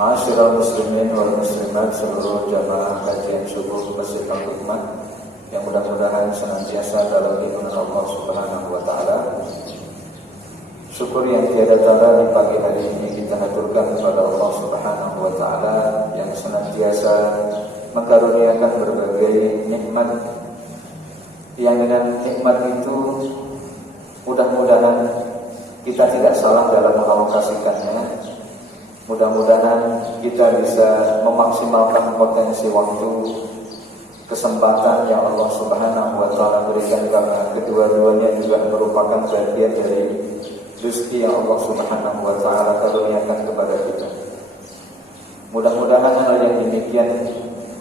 Ma'asyiral muslimin wal muslimat, seluruh jamaah kajian subuh Masjid Al-Hikmah yang mudah-mudahan senantiasa dalam lindungan Allah Subhanahu wa taala. Syukur yang tiada tara di pagi hari ini kita haturkan kepada Allah Subhanahu wa taala yang senantiasa mengkaruniakan berbagai nikmat, yang dengan nikmat itu mudah-mudahan kita tidak salah dalam mengalokasikannya. Mudah-mudahan kita bisa memaksimalkan potensi waktu, kesempatan yang Allah Subhanahu wa taala berikan, karena kedua-duanya juga merupakan bagian dari rezeki yang Allah Subhanahu wa taala karuniakan kepada kita. Mudah-mudahan hal yang demikian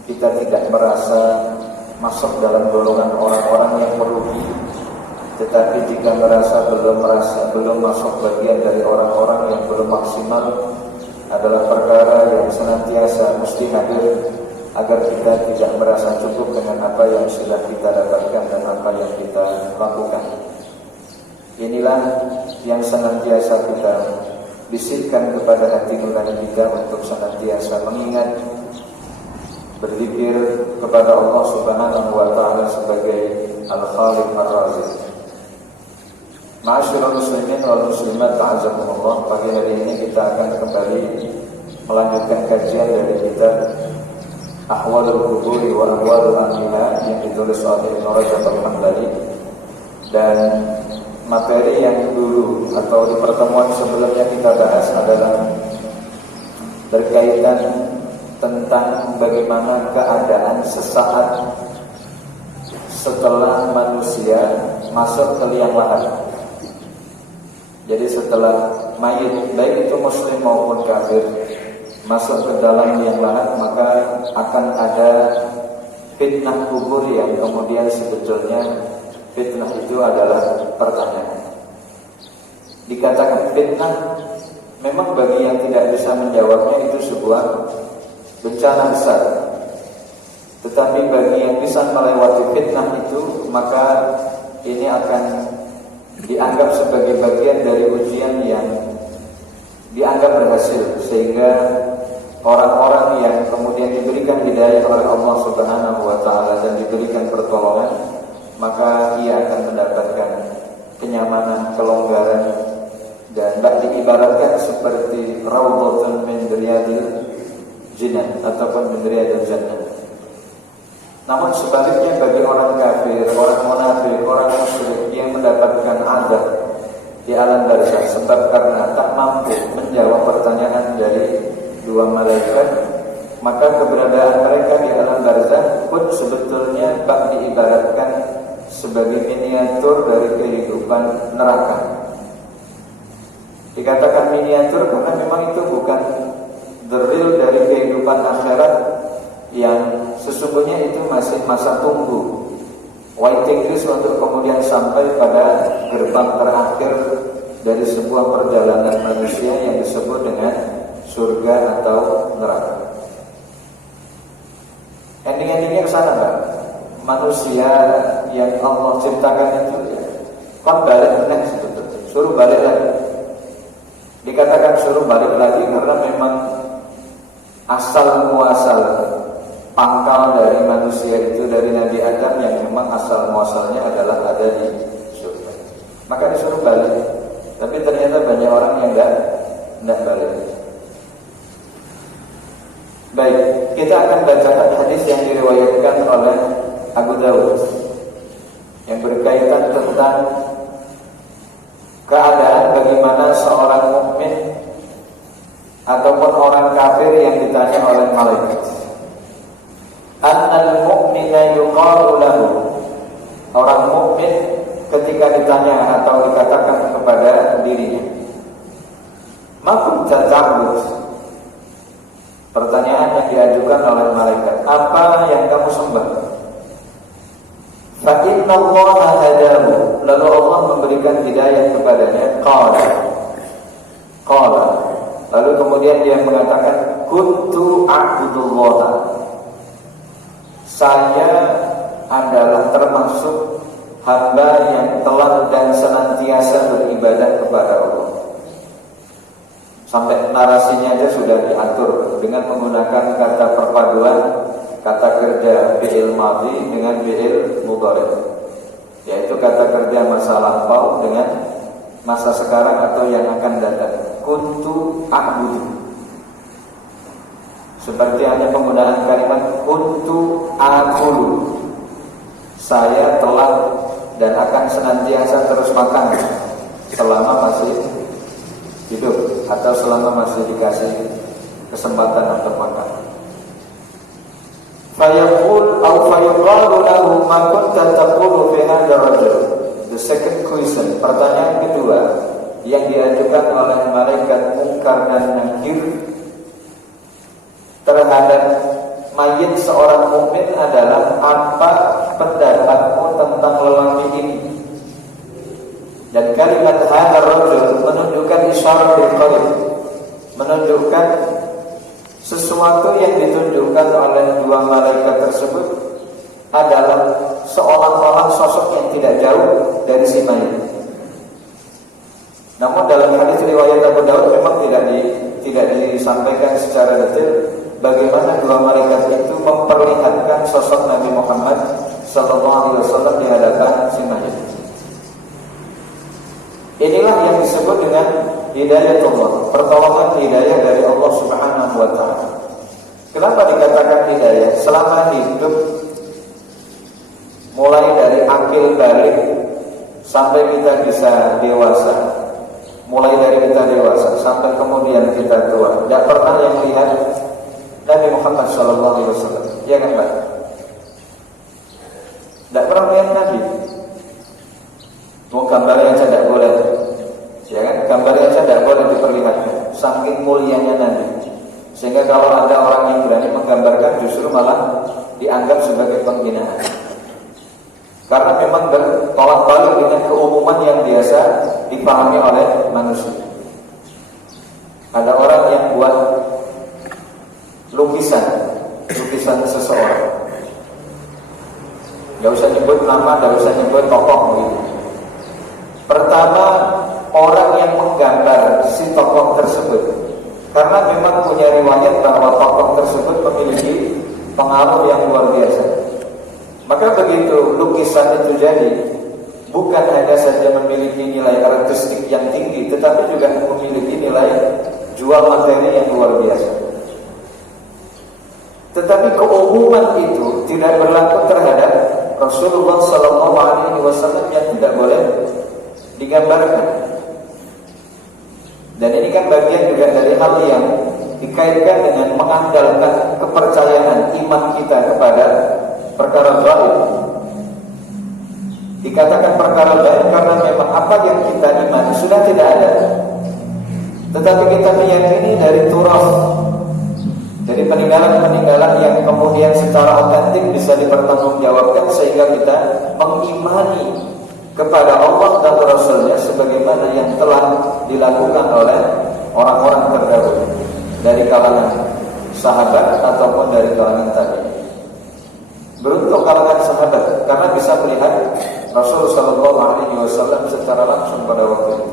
kita tidak merasa masuk dalam golongan orang-orang yang merugi, tetapi jika belum masuk bagian dari orang-orang yang belum maksimal, adalah perkara yang senantiasa mesti hadir agar kita tidak merasa cukup dengan apa yang sudah kita dapatkan dan apa yang kita lakukan. Inilah yang senantiasa kita bisikkan kepada hati nurani kita untuk senantiasa mengingat, berzikir kepada Allah Subhanahu wa taala sebagai Al-Khaliq Ar-Razik. Ma'asyiral muslimin wal muslimat, ta'azzakumullah. Pagi hari ini kita akan kembali melanjutkan kajian dari kitab Ahwalul Quburi wa Ahwalul Anbiya yang ditulis oleh Ibnu Rajab Al-Hambali. Dan materi yang dulu atau di pertemuan sebelumnya kita bahas adalah berkaitan tentang bagaimana keadaan sesaat setelah manusia masuk ke liang lahat. Jadi setelah mayit, baik itu muslim maupun kafir, masuk ke dalam liang lahat, maka akan ada fitnah kubur yang kemudian sebetulnya fitnah itu adalah pertanyaan. Dikatakan fitnah, memang bagi yang tidak bisa menjawabnya itu sebuah bencana besar. Tetapi bagi yang bisa melewati fitnah itu, maka ini akan dianggap sebagai bagian dari ujian yang dianggap berhasil, sehingga orang-orang yang kemudian diberikan hidayah oleh Allah Subhanahu wa taala dan diberikan pertolongan, maka ia akan mendapatkan kenyamanan, kelonggaran, dan diibaratkan seperti raudhatun min riyadil jinnah ataupun min riyadil jannah. Namun sebaliknya bagi orang kafir, orang munafik, orang musyrik yang mendapatkan azab di alam barzakh sebab karena tak mampu menjawab pertanyaan dari dua malaikat, maka keberadaan mereka di alam barzakh pun sebetulnya bak diibaratkan sebagai miniatur dari kehidupan neraka. Dikatakan miniatur karena memang itu bukan the real dari kehidupan akhirat, yang sesungguhnya itu masih masa tunggu, waiting list untuk kemudian sampai pada gerbang terakhir dari sebuah perjalanan manusia yang disebut dengan surga atau neraka. Ending-endingnya ke sana, Mbak. Manusia yang Allah ciptakan itu ya, kan balik lagi sebetulnya, suruh balik lagi. Dikatakan suruh balik lagi karena memang asal muasal pangkal dari manusia itu dari Nabi Adam yang memang asal muasalnya adalah ada di surga. Maka disuruh balik. Tapi ternyata banyak orang yang enggak balik. Baik, kita akan bacakan hadis yang diriwayatkan oleh Abu Dawud yang berkaitan tentang keadaan bagaimana seorang mukmin ataupun orang kafir yang ditanya oleh malaikat. Annal mu'mina yuqalu lahu, orang mukmin ketika ditanya atau dikatakan kepada dirinya, ma kunta ta'bud, pertanyaan yang diajukan oleh malaikat, apa yang kamu sembah? Fa inna Allaha hadahu, lalu Allah memberikan hidayah kepadanya. Qala, lalu kemudian dia mengatakan, kuntu a'budullaha, saya adalah termasuk hamba yang telah dan senantiasa beribadah kepada Allah. Sampai narasinya aja sudah diatur dengan menggunakan kata perpaduan kata kerja fi'il madhi dengan fi'il mudhari, yaitu kata kerja masa lampau dengan masa sekarang atau yang akan datang. Kuntu a'budu, seperti hanya penggunaan kalimat kuntu akulu, saya telah dan akan senantiasa terus makan selama masih hidup atau selama masih dikasih kesempatan untuk makan. Fayaqul aw fayuqalu lahu ma kunta taqulu fi hadha rajul. The second question, pertanyaan kedua yang diajukan oleh malaikat Munkar dan Nakir terhadap mayit seorang mukmin adalah, apa pendapatmu tentang lelaki ini? Dan kalimat hadar rajul menunjukkan isyarat bil qalb, menunjukkan sesuatu yang ditunjukkan oleh dua malaikat tersebut adalah seolah-olah sosok yang tidak jauh dari si mayit. Namun dalam hadis riwayat Abu Daud memang tidak disampaikan secara detail bagaimana dua malaikat itu memperlihatkan sosok Nabi Muhammad SAW di hadapan si mayit. Inilah yang disebut dengan hidayatullah, pertolongan hidayah dari Allah Subhanahu wa ta'ala. Kenapa dikatakan hidayah? Selama hidup, mulai dari akil balik sampai kita bisa dewasa, mulai dari kita dewasa sampai kemudian kita tua, tidak pernah yang lihat Nabi Muhammad SAW, ya kan Pak? Tidak pernah lihat Nabi. Mau gambarnya saja tidak boleh, ya kan? Gambarnya saja tidak boleh diperlihatkan, saking mulianya Nabi. Sehingga kalau ada orang yang berani menggambarkan, justru malah dianggap sebagai penghinaan. Karena memang bertolak balik dengan keumuman yang biasa dipahami oleh manusia. Ada orang yang buat lukisan seseorang. Gak usah nyebut nama, gak usah nyebut tokoh gitu. Pertama, orang yang menggambar si tokoh tersebut, karena memang punya riwayat bahwa tokoh tersebut memiliki pengaruh yang luar biasa. Maka begitu lukisan itu jadi, bukan hanya saja memiliki nilai artistik yang tinggi, tetapi juga memiliki nilai jual materi yang luar biasa. Tetapi keumuman itu tidak berlaku terhadap Rasulullah SAW yang tidak boleh digambarkan. Dan ini kan bagian juga dari hal yang dikaitkan dengan mengandalkan kepercayaan iman kita kepada perkara gaib. Dikatakan perkara gaib karena memang apa yang kita imani sudah tidak ada, tetapi kita meyakini dari turaf, dari peninggalan-peninggalan yang kemudian secara otentik bisa dipertanggungjawabkan, sehingga kita mengimani kepada Allah dan Rasulnya sebagaimana yang telah dilakukan oleh orang-orang terdahulu dari kalangan sahabat ataupun dari kalangan tabi'in. Beruntung kalangan sahabat karena bisa melihat Rasulullah SAW secara langsung pada waktu itu.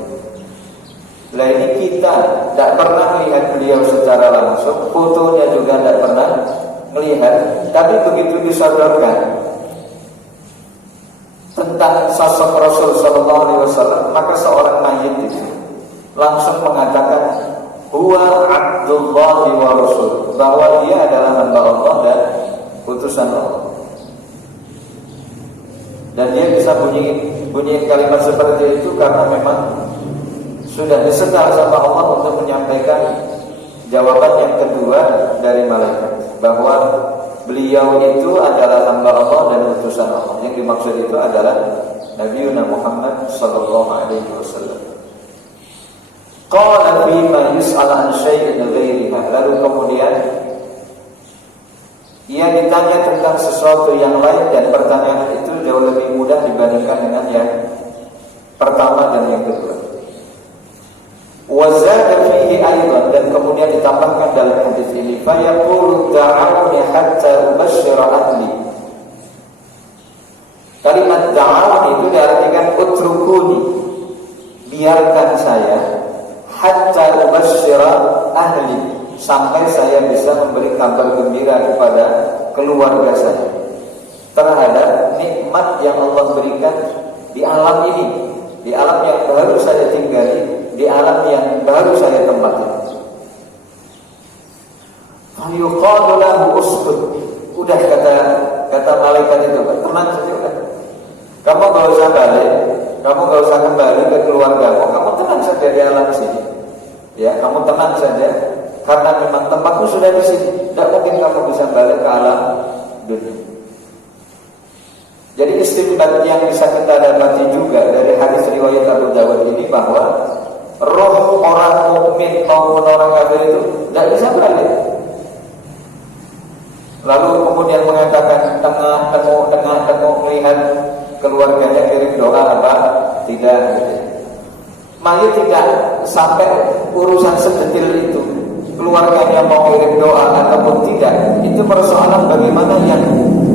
Nah ini kita tidak pernah melihat beliau secara langsung, fotonya juga tidak pernah melihat, tapi begitu disodorkan tentang sosok Rasul SAW, maka seorang mayit itu langsung mengatakan huwa Abdullah wa Rasul, bahwa dia adalah hamba Allah dan utusan Allah. Dan dia bisa bunyi kalimat seperti itu karena memang sudah disetar sama Allah untuk menyampaikan jawaban yang kedua dari malaikat, bahwa beliau itu adalah hamba Allah dan utusan Allah. Yang dimaksud itu adalah Nabi Muhammad sallallahu alaihi wasallam. Qala fi ma yus'al an syai'in ghairiha. Lalu kemudian ia ditanya tentang sesuatu yang lain, dan pertanyaan itu jauh lebih mudah dibandingkan dengan yang pertama dan yang kedua. Wa zada fihi aidan, dan kemudian ditambahkan dalam hadis ini, fa yaqulu da'awni hatta ubashshira ahli. Kalimat da'awni itu diartikan utrukuni, biarkan saya, hatta ubashshira ahli, sampai saya bisa memberi kabar gembira kepada keluarga saya terhadap nikmat yang Allah berikan di alam ini, di alam yang baru saya tinggali, di alam yang baru saya tempati. Yuqalu lahu uskut. Udah kata malaikat itu, tenang saja udah. Kamu gak usah balik, kamu gak usah kembali ke keluargamu, kamu tenang saja di alam sini. Ya, kamu tenang saja, karena memang tempatmu sudah di sini. Tidak mungkin kamu bisa balik ke alam dunia. Jadi istimbat yang bisa kita dapati juga dari hadis riwayat Abu Dawud ini bahwa roh orang mukmin maupun orang kafir itu tidak bisa balik. Lalu kemudian mengatakan tengah melihat keluarganya kirim doa apa? Tidak. Mayit tidak sampai urusan sedetil itu. Keluarganya mau kirim doa ataupun tidak, itu persoalan bagaimana yang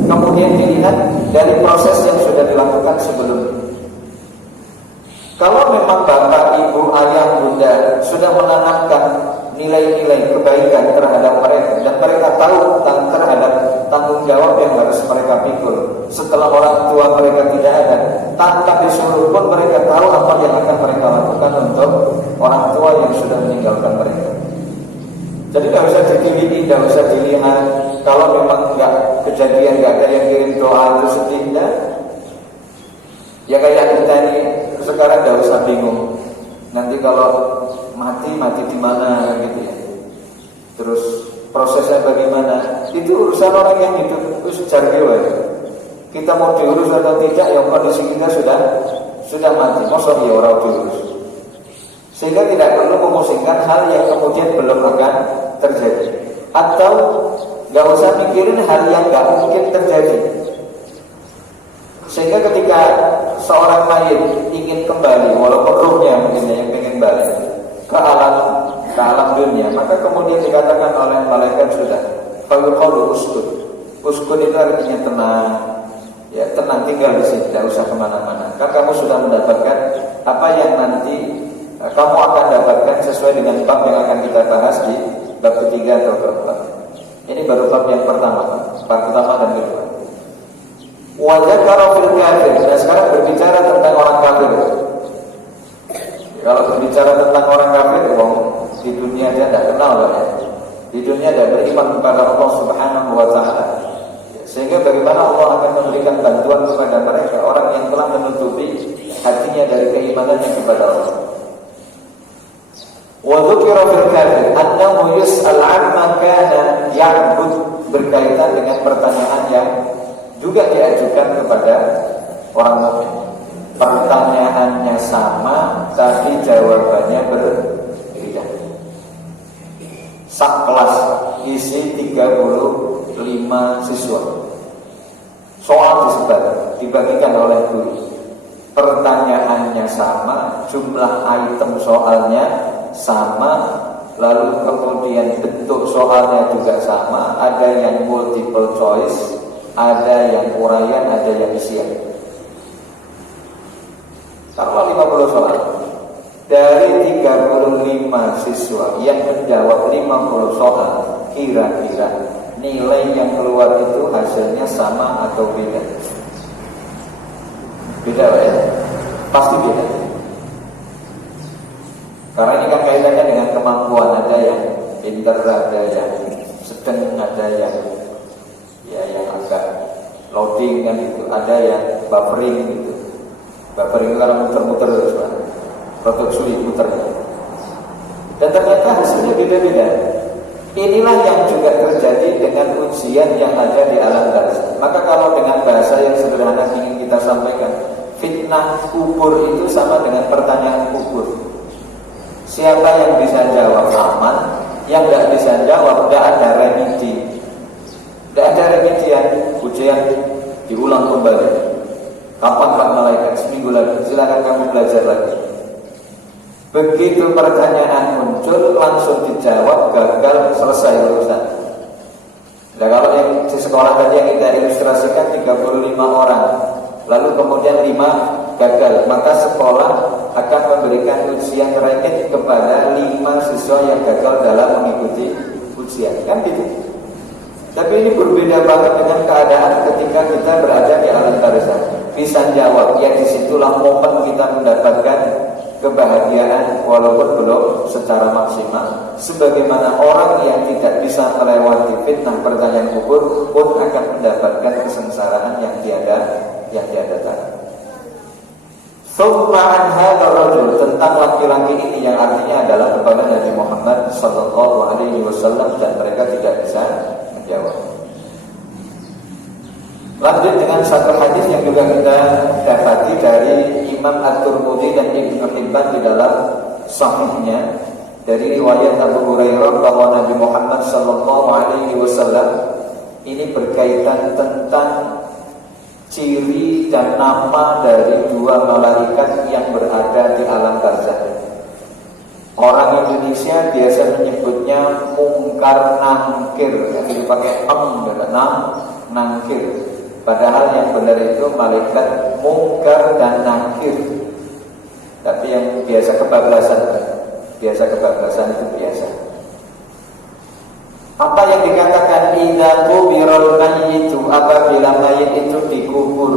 kemudian dilihat dari proses yang sudah dilakukan sebelumnya. Kalau memang bapak, ibu, ayah, bunda sudah menanamkan nilai-nilai kebaikan terhadap mereka dan mereka tahu terhadap tanggung jawab yang harus mereka pikul setelah orang tua mereka tidak ada, tanpa disuruh pun mereka tahu apa yang akan mereka lakukan untuk orang tua yang sudah meninggalkan mereka. Jadi tidak usah diteliti, tidak usah dilihat. Kalau memang nggak kejadian, nggak ada yang kirim doa itu sedihnya, ya kayak kita ini sekarang nggak usah bingung. Nanti kalau mati di mana gitu ya. Terus prosesnya bagaimana? Itu urusan orang yang hidup itu jargewa. Kita mau diurus atau tidak, yang kondisi kita sudah mati. Masa ya orang diurus. Sehingga tidak perlu memusingkan hal yang kemudian belum akan terjadi. Atau nggak usah mikirin hal yang nggak mungkin terjadi. Sehingga ketika seorang mayit ingin kembali, walaupun ruhnya mungkin yang ingin balik ke alam dunia, maka kemudian dikatakan oleh malaikat sudah fayuqalu uskun. Uskun itu artinya tenang. Ya, tenang, tinggal di sini, tidak usah kemana-mana. Karena kamu sudah mendapatkan apa yang nanti kamu akan dapatkan sesuai dengan bab yang akan kita bahas di bab ketiga atau keempat. Ini baru bab yang pertama dan kedua. Wajah karofil kafir. Dan sekarang berbicara tentang orang kafir. Kalau berbicara tentang orang kafir, di dunia dia tidak kenal ya. Di dunia dia beriman kepada Allah Subhanahu Wa Taala. Sehingga bagaimana Allah akan memberikan bantuan kepada mereka, orang yang telah menutupi hatinya dari keimanannya kepada Allah. Wa dzukira fil kafir annahu yus'al 'amma kana ya'bud, berkaitan dengan pertanyaan yang juga diajukan kepada orang mukmin. Pertanyaannya sama, tapi jawabannya berbeda. Sak kelas isi 35 siswa. Soal disebar, dibagikan oleh guru. Pertanyaannya sama, jumlah item soalnya sama, lalu kemudian bentuk soalnya juga sama. Ada yang multiple choice, ada yang uraian, ada yang isian. Kalau 50 soal dari 35 siswa yang menjawab 50 soal, kira-kira nilai yang keluar itu hasilnya sama atau beda? Beda ya? Pasti beda. Karena ini kan kaitannya dengan kemampuan. Ada yang pintar, ada yang sedang, ada yang agak loading kan itu, ada yang buffering gitu. Buffering itu karena muter-muter terus Pak. Produksi muter. Dan ternyata hasilnya beda-beda. Inilah yang juga terjadi dengan ujian yang ada di alam barzakh. Maka kalau dengan bahasa yang sederhana ingin kita sampaikan, fitnah kubur itu sama dengan pertanyaan kubur. Siapa yang bisa jawab aman, yang tidak bisa jawab tidak ada remedi. Tidak ada remedian, ujian diulang kembali. Kapan Pak Malaikat? Seminggu lagi, silakan kamu belajar lagi. Begitu pertanyaan muncul, langsung dijawab, gagal, selesai urusan. Nah kalau yang di sekolah tadi yang kita ilustrasikan 35 orang, lalu kemudian 5 gagal, maka sekolah akan memberikan ujian ranked kepada 5 siswa yang gagal dalam mengikuti ujian, kan gitu. Tapi ini berbeda banget dengan keadaan ketika kita berada di alam barzakh. Bisa jawab, ya disitulah momen kita mendapatkan kebahagiaan walaupun belum secara maksimal. Sebagaimana orang yang tidak bisa melewati fitnah pertanyaan kubur pun akan mendapatkan kesengsaraan yang tiada tara. Summa hadza rajul, tentang laki-laki ini yang artinya adalah kepada Nabi Muhammad sallallahu alaihi wasallam, dan mereka tidak bisa menjawab. Lanjut dengan satu hadis yang juga kita dapati dari Imam At-Tirmidzi dan Ibnu Hibban di dalam sahihnya dari riwayat Abu Hurairah bahwa Nabi Muhammad sallallahu alaihi wasallam ini berkaitan tentang ciri dan nama dari 2 malaikat yang berada di alam barzakh. Orang Indonesia biasa menyebutnya mungkar nangkir, jadi pakai nangkir. Padahal yang benar itu malaikat mungkar dan nangkir. Tapi yang biasa kebablasan itu biasa. Apa yang dikatakan idza qubiral mayyitu, apabila mayit itu dikubur,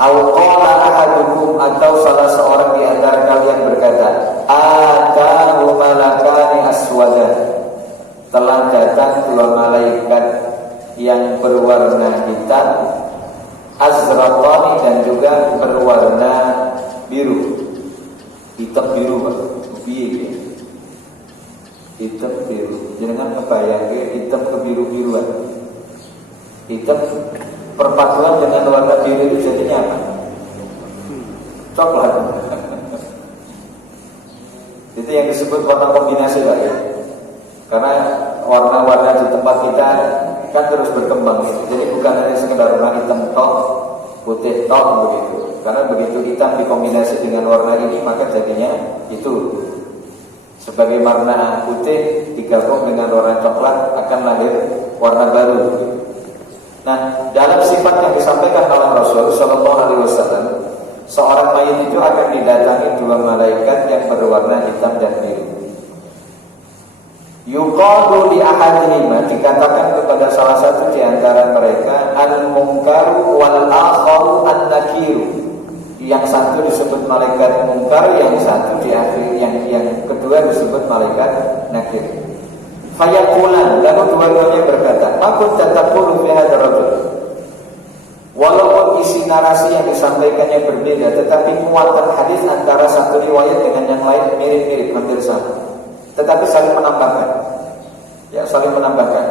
au qala ahadukum, atau salah seorang di antara kalian berkata, atahu malakani aswada, telah datang 2 malaikat yang berwarna hitam, azraqani, dan juga berwarna biru. Hitam biru, Pak. Piye? Hitam biru. Jangan kebayangke hitam kebiru-biruan. Hitam perpaduan dengan warna biru itu jadinya apa? Coklat. Itu yang disebut warna kombinasi, Pak, ya. Karena warna-warna di tempat kita kan terus berkembang. Jadi bukan hanya sekedar warna hitam tok, putih tok begitu. Karena begitu hitam dikombinasi dengan warna ini, maka jadinya itu. Sebagai warna putih digabung dengan warna coklat akan lahir warna baru. Nah, dalam sifat yang disampaikan oleh Rasul sallallahu alaihi wasallam, seorang mayit itu akan didatangi 2 malaikat yang berwarna hitam dan biru. Yuqalu li ahadihima, dikatakan kepada salah satu di antara mereka, al-munkaru wal akharu an-nakiru. Yang satu disebut malaikat mungkar, yang satu di akhir, yang kedua disebut malaikat nakir. Fayaqulan, lalu dua-duanya berkata, "Makun tataqulu fi hadzal rajul." Walaupun isi narasi yang disampaikannya berbeda, tetapi muatan hadis antara satu riwayat dengan yang lain mirip-mirip, hampir sama. Tetapi saling menambahkan. Ya, saling menambahkan.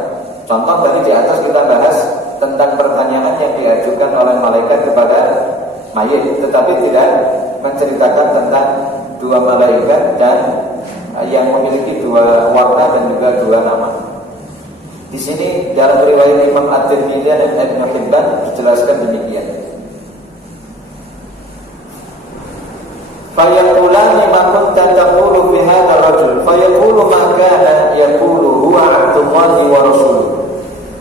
Contoh tadi di atas kita bahas tentang pertanyaan yang diajukan oleh malaikat kepada mayit, tetapi tidak menceritakan tentang 2 malaikat dan yang memiliki 2 warna dan juga 2 nama. Di sini dalam riwayat Imam At-Tirmidzi dan Ibnu Hibban dijelaskan demikian. Fayaqulani ma kunta taqulu fi hadzal rajul, fayaqulu ma kana yaqulu huwa 'abdullahi wa rasuluh.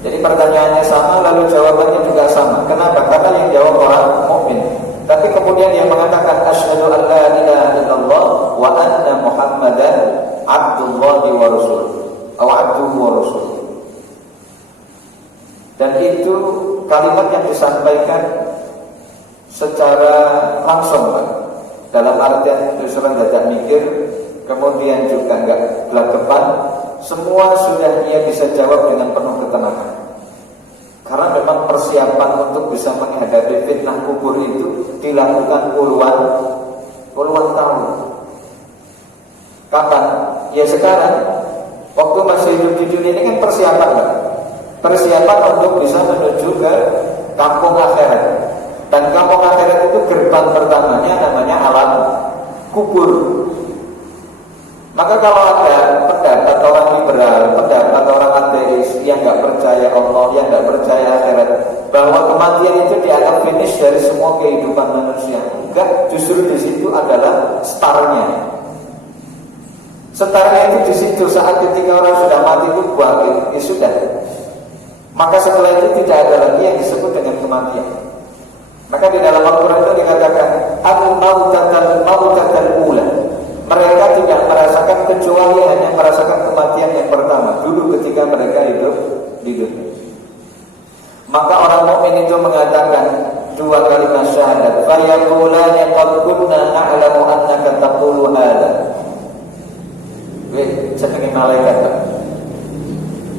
Jadi pertanyaannya sama, lalu jawabannya juga sama. Kenapa? Karena yang jawab orang mukmin. Tapi kemudian dia mengatakan asyhadu an la ilaha illallah wa anna Muhammadan abdullahi wa rasuluh, atau abduhu wa rasuluh. Dan itu kalimat yang disampaikan secara langsung, Pak. Dalam artian sudah tidak mikir, kemudian juga enggak belak-belakan, semua sudah ia bisa jawab dengan penuh ketenangan. Karena memang persiapan untuk bisa menghadapi fitnah kubur itu dilakukan puluhan tahun. Kapan? Ya sekarang. Waktu masih hidup di dunia ini kan persiapan, Pak. Persiapan untuk bisa menuju ke kampung akhirat. Dan kampung akhirat itu gerbang pertamanya namanya alam kubur. Maka kalau ada pendapat orang liberal, pendapat orang ateis yang nggak percaya Allah, yang nggak percaya akhirat, bahwa kematian itu dianggap finish dari semua kehidupan manusia, enggak, justru di situ adalah startnya. Startnya itu di situ, saat ketika orang sudah mati itu bangkit, ya sudah. Maka setelah itu tidak ada lagi yang disebut dengan kematian. Maka di dalam Al-Quran itu dikatakan al-mautatal ula. Mereka tidak merasakan kecuali hanya merasakan kematian yang pertama, dulu ketika mereka hidup di dunia. Maka orang mukmin itu mengatakan dua kalimat syahadat, fa yaqulani qad kunna na'lamu annaka taqulu hadza. Jenenge malaikat.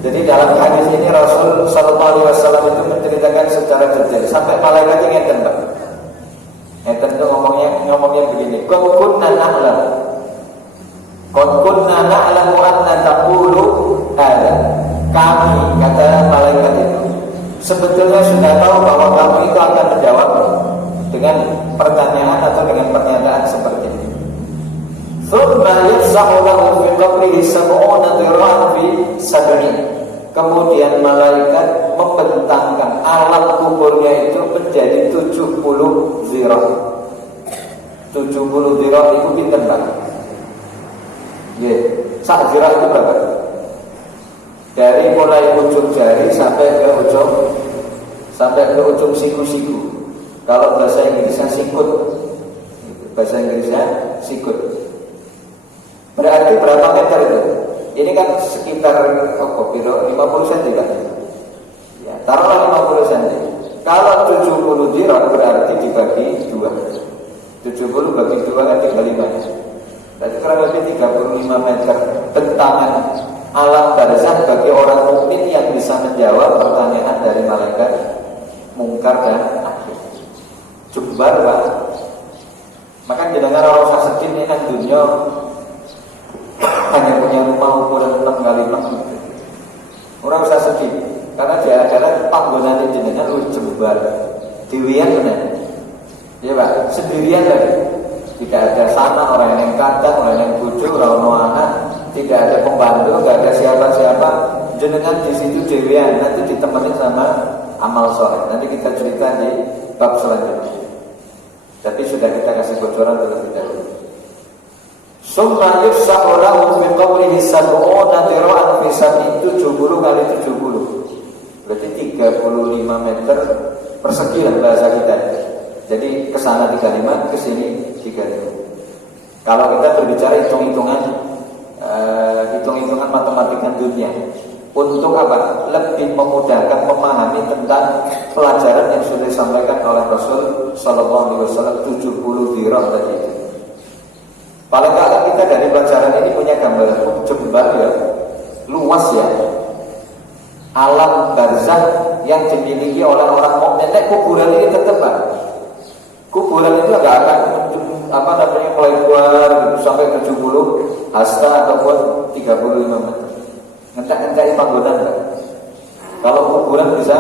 Jadi dalam hadis ini Rasul sallallahu alaihi wasallam itu menceritakan secara detail sampai malaikatnya ngeten, Pak. Ngeten itu ngomongnya begini, qad kunna na'lamu anna taqulu hadza. Kami, kata malaikat itu, sebetulnya sudah tahu bahwa kamu itu akan menjawab dengan pertanyaan atau dengan pernyataan seperti ini. Thumma yafsahu lahu fi qabrihi sab'una dhira'an fi sab'in. Kemudian malaikat membentangkan alam kuburnya itu menjadi 70 zirah. 70 zirah itu pinten, Pak? Sak zirah itu berapa? Dari mulai ujung jari sampai ke ujung siku-siku. Kalau bahasa Inggrisnya sikut. Bahasa Inggrisnya sikut. Berarti berapa meter itu? Ini kan sekitar 50 cm kan? Ya, taruhlah 50 cm. Kalau 70 dirham berarti dibagi 2. 70 bagi 2 kan 35. Berarti kurang lebih 35 meter bentangan alam barzakh bagi orang mukmin yang bisa menjawab pertanyaan dari malaikat mungkar dan nakir. Jembar, Pak. Maka jenengan orang sasedin ini nang dunya hanya punya rumah ukuran 6 kali 6. Orang usah sedih karena dia adalah panggonan jenengan lu jembar. Dewian benar. Ya, Pak, sendirian lagi. Tidak ada sana orang yang kata, orang yang bujuk, orang anak, tidak ada pembantu, tidak ada siapa-siapa. Jenengan di situ dewian, nanti ditemani sama amal soleh. Nanti kita cerita di bab selanjutnya. Tapi sudah kita kasih bocoran terlebih dahulu. Summa yufsahu lahu fi qabrihi sab'una dhira'an fi sab'in, 70 kali 70. Berarti 35 meter persegi lah bahasa kita. Jadi ke sana 35, ke sini 35. Kalau kita berbicara hitung-hitungan matematika dunia, untuk apa? Lebih memudahkan memahami tentang pelajaran yang sudah disampaikan oleh Rasul sallallahu alaihi wasallam 70 dirham tadi itu. Paling tidak kita dari pelajaran ini punya gambaran jembar ya, luas ya. Alam barzakh yang dimiliki oleh orang mukmin. Kuburan ini tetap, Pak. Kuburan itu agak akan mulai keluar sampai 70 hasta ataupun 35 meter. Ngentak-ngentak panggonan, Pak. Kalau kuburan bisa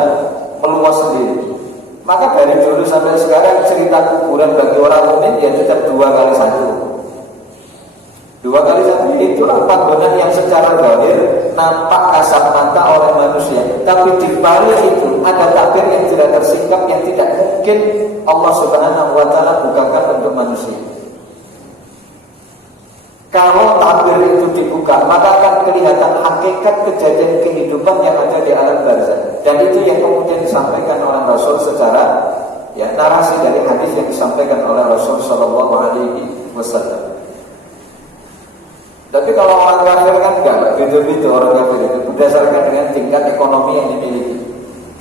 meluas sendiri. Maka dari dulu sampai sekarang cerita kuburan bagi orang mukmin ya tetap 2 kali 1. 2 kali 1 itulah panggonan yang secara zahir nampak kasat mata oleh manusia. Tapi di balik itu ada takdir yang tidak tersingkap, yang tidak mungkin Allah Subhanahu wa taala bukakan untuk manusia. Kalau takdir itu dibuka, maka akan kelihatan hakikat kejadian kehidupan yang ada di alam barzakh. Dan itu yang kemudian disampaikan oleh Rasul secara narasi dari hadis yang disampaikan oleh Rasul sallallahu alaihi wasallam. Tapi kalau orang kafir kan enggak, beda-beda orang kafir itu berdasarkan dengan tingkat ekonomi yang dimiliki.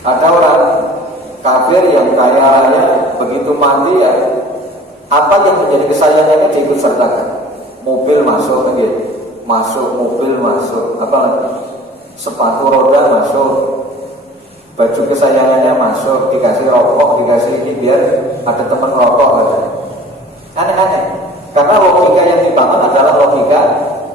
Ada orang kafir yang kaya raya, begitu mati ya apa yang menjadi kesayangannya diikut sertakan. Mobil masuk, mobil masuk, apa lagi? Sepatu roda masuk, baju kesayangannya masuk, dikasih rokok, dikasih ini biar ada teman rokok aja. Aneh-aneh. Karena logika yang dibangun adalah logika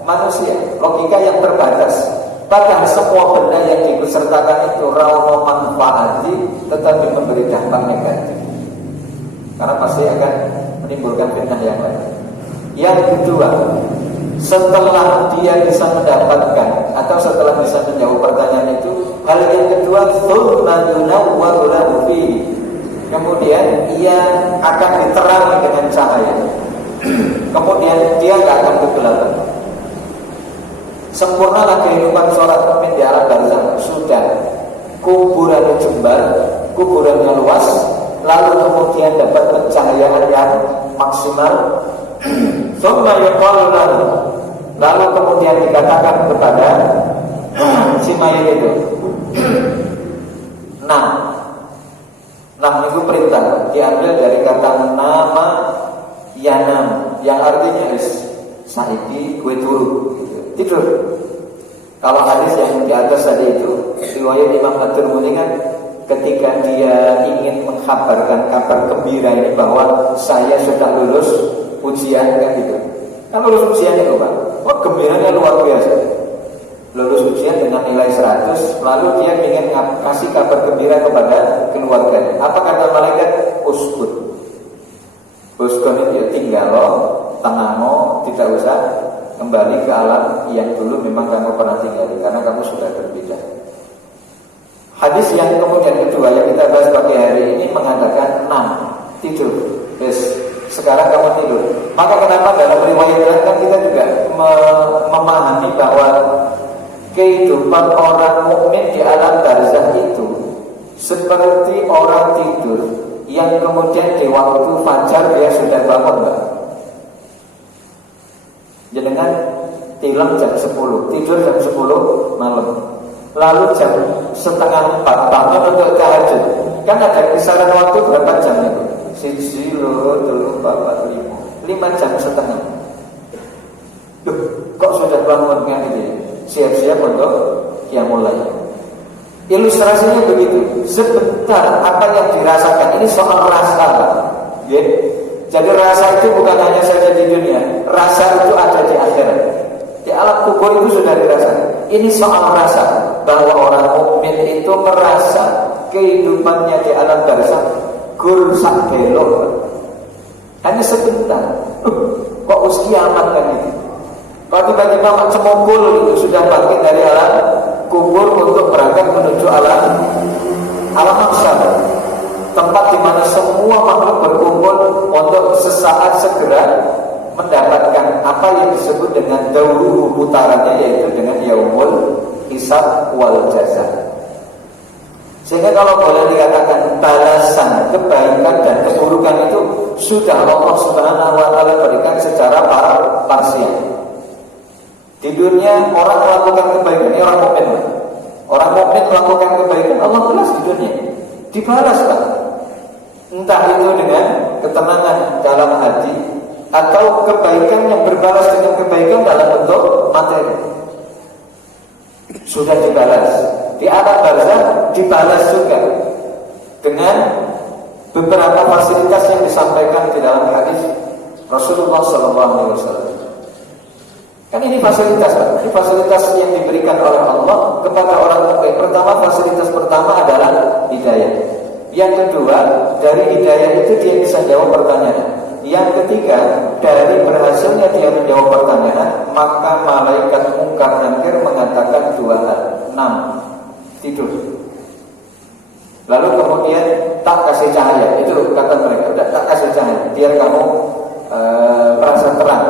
manusia, logika yang terbatas. Bahkan semua benda yang diikutsertakan itu rauno manfaati, tetapi memberi dampak negatif. Karena pasti akan menimbulkan fitnah yang lain. Yang kedua, setelah dia bisa mendapatkan atau setelah bisa menjawab pertanyaan itu, hal yang kedua, tsumma yunawwaru lahu fihi. Kemudian ia akan diterangi dengan cahaya. Kemudian dia tidak akan kegelapan. Sempurnalah kehidupan seorang mukmin di alam barzakh. Sudah kuburannya jembar, kuburannya luas, lalu kemudian dapat pencahayaan yang maksimal. Tsumma yuqalu lahu, lalu kemudian dikatakan kepada si mayit itu, nah itu perintah, diambil dari kata nama yanam, yang artinya saiki gue turu, tidur. Kalau hadis yang di atas tadi itu riwayat Imam At-Tirmidzi kan, ketika dia ingin mengkabarkan kabar gembira ini bahwa saya sudah lulus ujian kan gitu. Kan lulus ujian itu Pak, gembiranya luar biasa. Lulus ujian dengan nilai 100, lalu dia ingin kasih kabar gembira kepada keluarganya. Apa kata malaikat? Uskun itu ya tinggal lo, tenangno, tidak usah kembali ke alam yang dulu memang kamu pernah tinggali, karena kamu sudah berbeda. Hadis yang kemudian kedua yang kita bahas pagi hari ini mengatakan tidur. Sekarang kamu tidur. Maka kenapa dalam riwayat kan kita juga memahami bahwa kehidupan orang mukmin di alam barzakh itu seperti orang tidur yang kemudian di waktu fajar dia sudah bangun, Mbak. Jenengan tilam jam 10, tidur jam 10 malam. Lalu jam 3:30 bangun untuk tahajud. Kan ada kisaran waktu berapa jam itu? 1, 2, 3, 4, 5 jam setengah. Kok sudah bangun kan gitu? Siap-siap untuk qiyamul lail. Ilustrasinya begitu. Sebentar apa yang dirasakan ini soal rasa, ya. Jadi rasa itu bukan hanya saja di dunia, rasa itu ada di akhirat. Di alam kubur itu sudah dirasakan. Ini soal rasa, bahwa orang mukmin itu merasa kehidupannya di alam barzakh gur sak belok. Hanya sebentar. Kok kiamat kan itu? Kalau tiba-tiba cemukul itu sudah bangkit dari alam kubur untuk berangkat menuju alam mahsyar, tempat di mana semua makhluk berkumpul untuk sesaat segera mendapatkan apa yang disebut dengan dauru putarannya, yaitu dengan yaumul hisab wal jaza. Sehingga kalau boleh dikatakan balasan kebaikan dan keburukan itu sudah Allah Subhanahu wa taala berikan secara parsial. Di dunia orang melakukan kebaikan, ini orang mukmin. Orang mukmin melakukan kebaikan, Allah balas di dunia. Dibalas Pak. Entah itu dengan ketenangan dalam hati atau kebaikan yang berbalas dengan kebaikan dalam bentuk materi. Sudah dibalas. Di alam barzakh dibalas juga dengan beberapa fasilitas yang disampaikan di dalam hadis Rasulullah SAW. Kan ini fasilitas, ini fasilitas yang diberikan oleh Allah kepada orang mukmin. Pertama, fasilitas pertama adalah hidayah. Yang kedua, dari hidayah itu dia bisa jawab pertanyaan. Yang ketiga, dari berhasilnya dia menjawab pertanyaan, maka malaikat mungkar nakir mengatakan 2 hal. 6, tidur. Lalu kemudian tak kasih cahaya. Itu kata mereka, udah tak kasih cahaya, biar kamu merasa terang.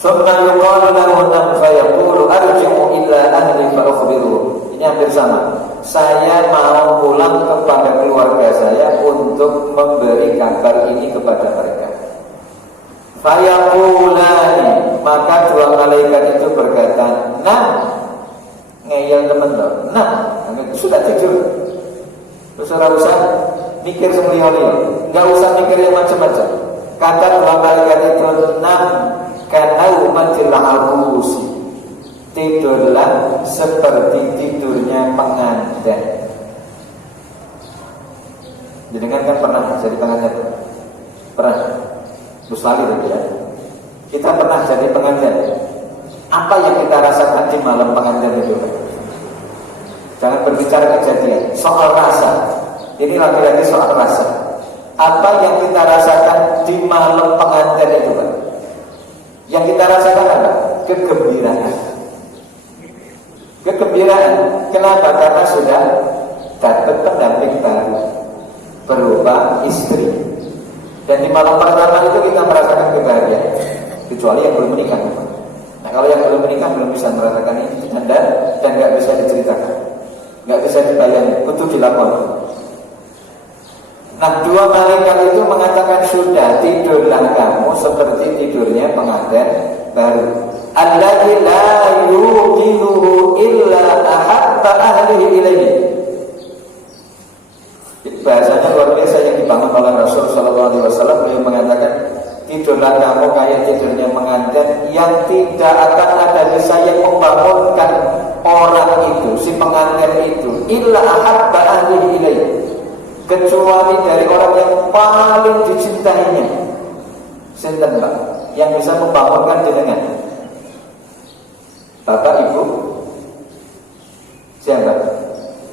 Summa yuqalu lahu nam fayaqulu arji'u ila ahli fa ukhbiruhu. Ini hampir sama. Saya mau pulang kepada keluarga saya untuk memberi kabar ini kepada mereka. Fayaqulani, maka 2 malaikat itu berkata, ngeyel temen loh. Sudah tidur. Terus ora usah mikir semliyo-liyo, enggak usah mikir yang macam-macam. Kata 2 malaikat itu, karena umatil arusi, tidurlah seperti tidurnya pengantin. Jadi kan pernah jadi pengantin? Pernah? Mustahil ya. Kita pernah jadi pengantin. Apa yang kita rasakan di malam pengantin itu? Jangan berbicara kejadian, soal rasa. Ini lagi-lagi soal rasa. Apa yang kita rasakan di malam pengantin itu, Pak? Yang kita rasakan apa? Kegembiraan. Kegembiraan. Kenapa? Karena sudah dapat pendamping baru berupa istri. Dan di malam pertama itu kita merasakan kebahagiaan. Kecuali yang belum menikah. Nah, kalau yang belum menikah belum bisa merasakan ini dan nggak bisa diceritakan, nggak bisa dibayangkan, butuh dilakoni. Nah, dua malaikat itu mengatakan sudah, tidurlah kamu seperti tidurnya pengantin baru. Alladzi la yuqiluhu illa ahabba ahlihi ilaihi. Bahasanya luar biasa yang dibangun oleh Rasul sallallahu alaihi wasallam. Beliau mengatakan, tidurlah kamu kayak tidurnya pengantin yang tidak akan ada bisa yang membangunkan orang itu, si pengantin itu, illa ahabba ahlihi ilaihi, kecuali dari orang yang paling dicintainya. Sinten Pak yang bisa membangunkan jenengan? Bapak, ibu, siapa?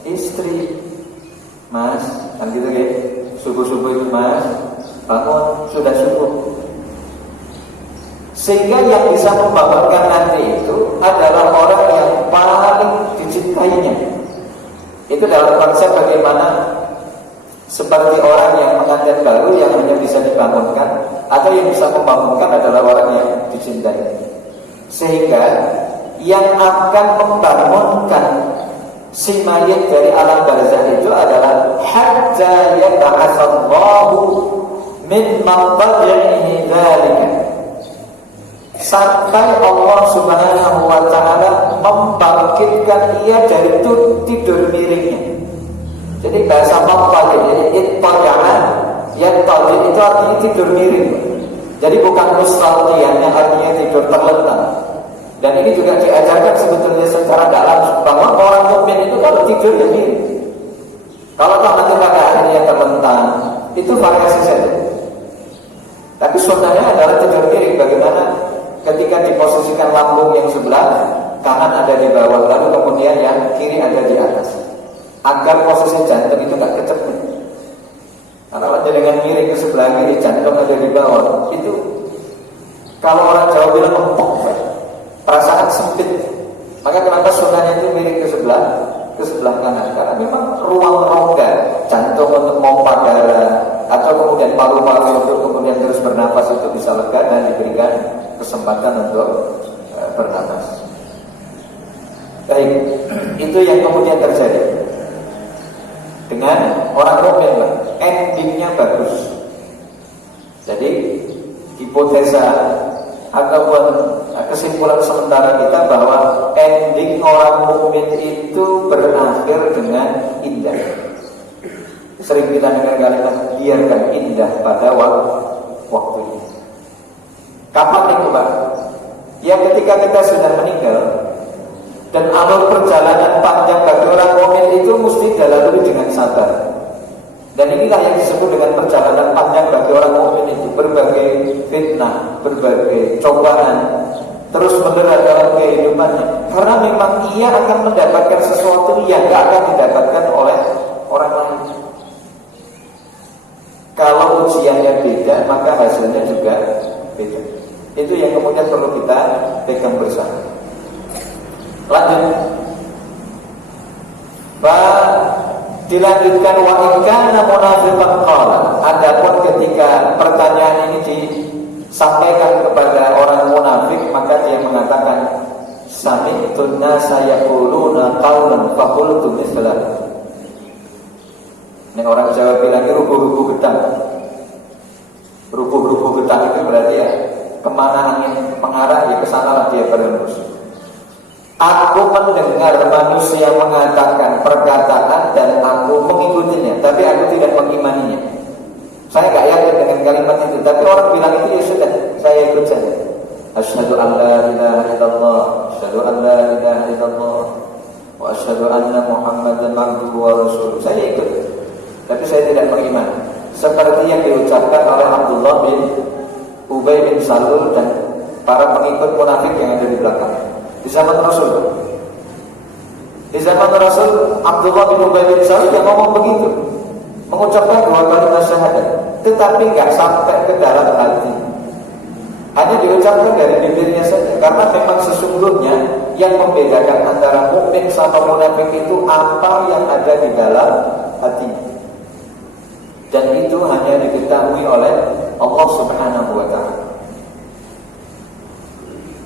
Istri, Mas, kan gitu ya. Subuh-subuh itu Mas, bangun, sudah subuh. Sehingga yang bisa membangunkan nanti itu adalah orang yang paling dicintainya. Itu dalam konsep bagaimana seperti orang yang pengantin baru yang hanya bisa dibangunkan, atau yang bisa membangunkan adalah orang yang dicintai. Sehingga yang akan membangunkan si mayit dari alam barzakh itu adalah hatta yab'atsallahu min maqdihi dzalika, sampai Allah Subhanahu wa taala membangkitkan ia dari tidur miringnya. Jadi bahasa maqdih, jadi ittaqa'an, yang tadi itu artinya tidur miring. Jadi bukan mustalqiyan yang artinya tidur terlentang. Dan ini juga diajarkan sebetulnya secara dalam bahwa orang mukmin itu kalau tidur ya miring. Kalau nanti pada akhirnya terlentang, itu variasi saja. Tapi sunnahnya adalah tidur miring. Bagaimana ketika diposisikan lambung yang sebelah kanan ada di bawah, lalu kemudian yang kiri ada di atas, agar posisi jantung itu tidak kecepet. Karena kalau dengan miring ke sebelah kiri, jantung ada di bawah, itu kalau orang Jawa bilang empuk, perasaan sempit. Maka kenapa sunnahnya itu miring ke sebelah kanan? Karena memang ruang rongga jantung untuk pompa darah atau kemudian paru-paru untuk kemudian terus bernapas itu bisa lega dan diberikan kesempatan untuk bernapas. Baik, itu yang kemudian terjadi dengan orang mukmin, endingnya bagus. Jadi hipotesa ataupun kesimpulan sementara kita bahwa ending orang mukmin itu berakhir dengan indah. Sering kita dengar kalimat biarkan indah pada waktunya. Kapan itu Pak? Ya ketika kita sudah meninggal dan alur perjalanan panjang bagi orang mukmin itu mesti dilalui dengan sabar. Dan inilah yang disebut dengan perjalanan panjang bagi orang mukmin itu, berbagai fitnah, berbagai cobaan terus menerah dalam kehidupannya. Karena memang ia akan mendapatkan sesuatu yang tidak akan didapatkan oleh orang lain. Kalau ujiannya beda, maka hasilnya juga beda. Itu yang kemudian perlu kita pegang bersama. Lanjut. Dilanjutkan wa in kana munafiqan qala. Adapun ketika pertanyaan ini disampaikan kepada orang munafik, maka dia mengatakan sami'tu an-nasa yaquluna qawlan fa qultu mithlahu. Ini orang Jawa bilang rubuh-rubuh getah. Rubuh-rubuh getah itu berarti ya kemana angin mengarah ya kesana dia berhembus. Aku mendengar manusia mengatakan perkataan dan aku mengikutinya, tapi aku tidak mengimaninya. Saya gak yakin dengan kalimat itu, tapi orang bilang itu ya sudah, saya ikut saja. Asyhadu an la ilaha illallah, asyhadu an la ilaha illallah, wa asyhadu anna Muhammadan abduhu wa rasuluh. Saya ikut, tapi saya tidak beriman. Seperti yang diucapkan oleh Abdullah bin Ubay bin Salul dan para pengikut munafik yang ada di belakang. Di zaman Rasul, Abdullah bin Ubay bin Salul yang ngomong begitu, mengucapkan dua kalimat syahadat, tetapi nggak sampai ke dalam hati, hanya diucapkan dari bibirnya saja. Karena memang sesungguhnya yang membedakan antara mukmin sama munafik itu apa yang ada di dalam hatinya, dan itu hanya diketahui oleh Allah Subhanahu wa Ta'ala.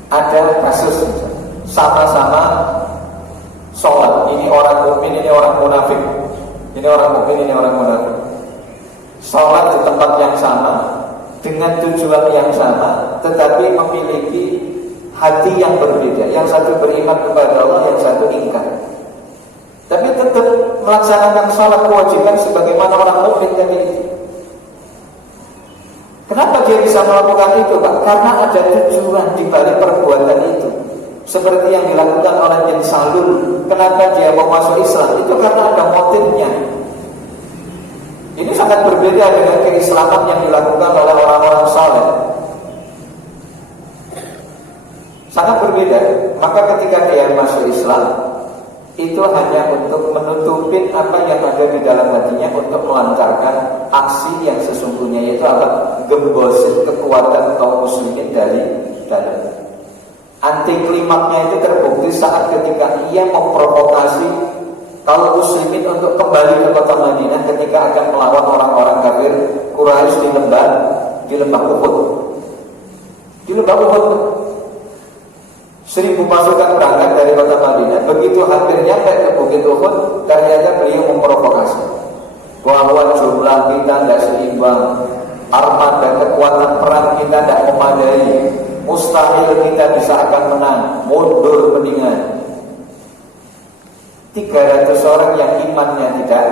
Ada kasus sama-sama sholat, ini orang mukmin, ini orang munafik, ini orang mukmin, ini orang munafik. sholat di tempat yang sama, dengan tujuan yang sama, tetapi memiliki hati yang berbeda. Yang satu beriman kepada Allah, yang satu ingkar. Tapi tetap melaksanakan sholat kewajiban sebagaimana orang mukmin tadi itu. Kenapa dia bisa melakukan itu, Pak? Karena ada tujuan di balik perbuatan itu. Seperti yang dilakukan oleh bin Salul. Kenapa dia mau masuk Islam? Itu karena ada motifnya. Ini sangat berbeda dengan keislaman yang dilakukan oleh orang-orang saleh. Sangat berbeda. Maka ketika dia masuk Islam, itu hanya untuk menutupin apa yang ada di dalam hatinya, untuk melancarkan aksi yang sesungguhnya, yaitu apa? Gembosin kekuatan kaum muslimin dari dalam. Anti klimaknya itu terbukti saat ketika ia memprovokasi kaum muslimin untuk kembali ke kota Madinah ketika akan melawan orang-orang kafir Quraisy di lembah Uhud. Di lembah Uhud 1000 pasukan berangkat dari kota Madinah. Begitu hampir nyampe ke Bukit Uhud, ternyata beliau memprovokasi bahwa jumlah kita tidak seimbang, armada kekuatan perang kita tidak memadai, mustahil kita bisa akan menang, mundur mendingan. 300 orang yang imannya tidak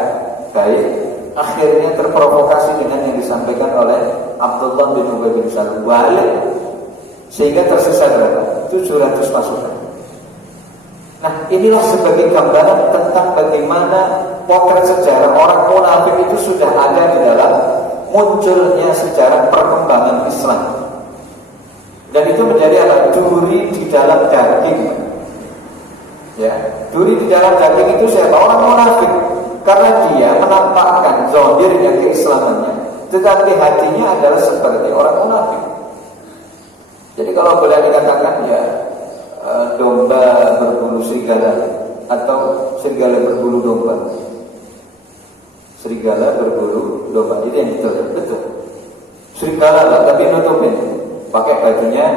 baik akhirnya terprovokasi dengan yang disampaikan oleh Abdullah bin Ubay bin Salul, balik, sehingga tersisa berapa? 700 pasukan. Nah, inilah sebagai gambaran tentang bagaimana potret sejarah orang munafik itu sudah ada di dalam munculnya sejarah perkembangan Islam. Dan itu menjadi duri di dalam daging. Ya, duri di dalam daging itu siapa? Orang munafik. Karena dia menampakkan zahirnya keislamannya, tetapi hatinya adalah seperti orang munafik. Jadi kalau boleh dikatakan ya, domba berbulu serigala atau serigala berbulu domba. Serigala berbulu domba, itu yang betul. Serigala lah, tapi nutupin pakai bajunya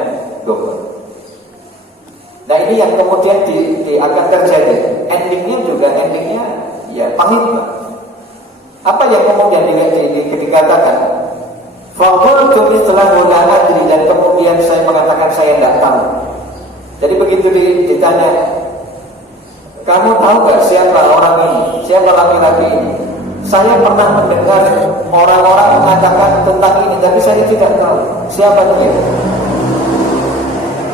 domba. Nah, ini yang kemudian akan terjadi. Endingnya ya pahit. Apa yang kemudian dikatakan? Faqultu mithlahu la adri, dan kemudian saya mengatakan saya tidak tahu. Jadi begitu ditanya, kamu tahu nggak siapa orang ini, siapa laki-laki ini? Saya pernah mendengar orang-orang mengatakan tentang ini, tapi saya tidak tahu siapa dia.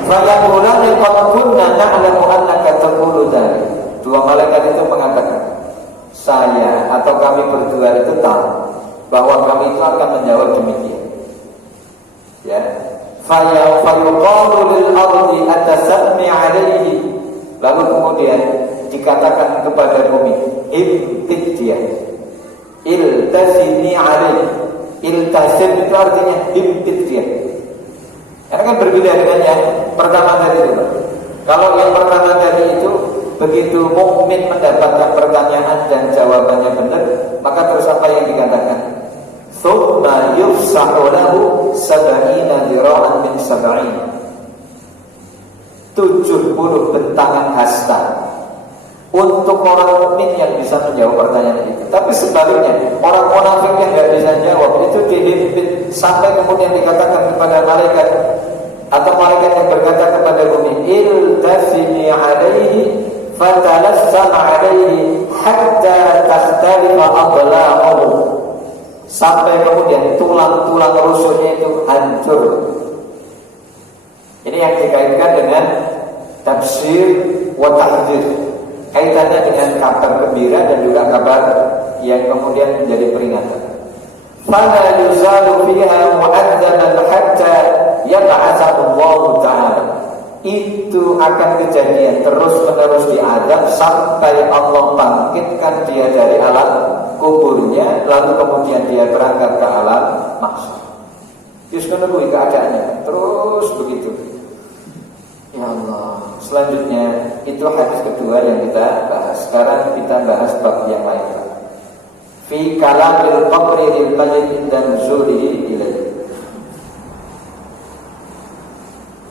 Fayaqulani qad kunna na'lamu annaka taqulu dzalik. Dua malaikat itu mengatakan, saya atau kami berdua itu tahu bahwa kami itu akan menjawab demikian. Ya. Fayuqalu lil ardi atasmi 'alaihi. Lalu kemudian dikatakan kepada bumi, imtid dia. Iltazini 'alaihi. Iltazim itu artinya imtid dia. Karena kan berbeda dengan yang pertama tadi itu. Kalau yang pertama tadi itu begitu mukmin mendapatkan pertanyaan dan jawabannya benar, maka terus apa yang dikatakan? Tsumma yufsahu lahu 70 dira'an min 70. 70 bentangan hasta untuk orang mukmin yang bisa menjawab pertanyaan itu. Tapi sebaliknya, orang munafik yang tidak bisa jawab itu dihimpit sampai kemudian dikatakan kepada malaikat, atau malaikat yang berkata kepada bumi, iltazimi 'alaihi fatalassam 'alaihi hatta takhtalifa adla'uhu, sampai kemudian tulang-tulang rusuknya itu hancur. Ini yang dikaitkan dengan tafsir wa tahdzir, kaitannya dengan kabar gembira dan juga kabar yang kemudian menjadi peringatan. Fala yuzalu fiha mu'adzaban hatta yab'atsahu Allah Ta'ala. Itu akan kejadian terus-menerus diadab sampai Allah bangkitkan dia dari alam kuburnya, lalu kemudian dia berangkat ke alam mahsyar. Terus menunggu keadaannya terus begitu. Ya Allah. Selanjutnya itu hadis kedua yang kita bahas. Sekarang kita bahas bab yang lain. Fi kalamil qabri lil mayyit dan zurihi ilaihi.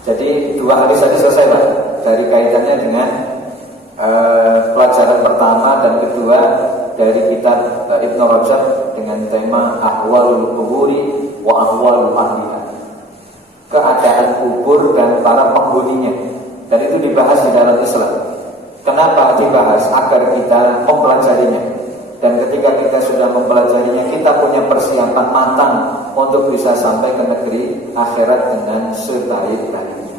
Jadi dua hadis tadi selesai Pak, dari kaitannya dengan pelajaran pertama dan kedua dari kitab Ibnu Rajab dengan dengan tema ahwalul quburi wa ahwalul ahliha, keadaan kubur dan para penghuninya. Dan itu dibahas di dalam Islam. Kenapa dibahas? Agar kita mempelajarinya. Dan ketika kita sudah mempelajarinya, kita punya persiapan matang untuk bisa sampai ke negeri akhirat dengan sebaik-baiknya.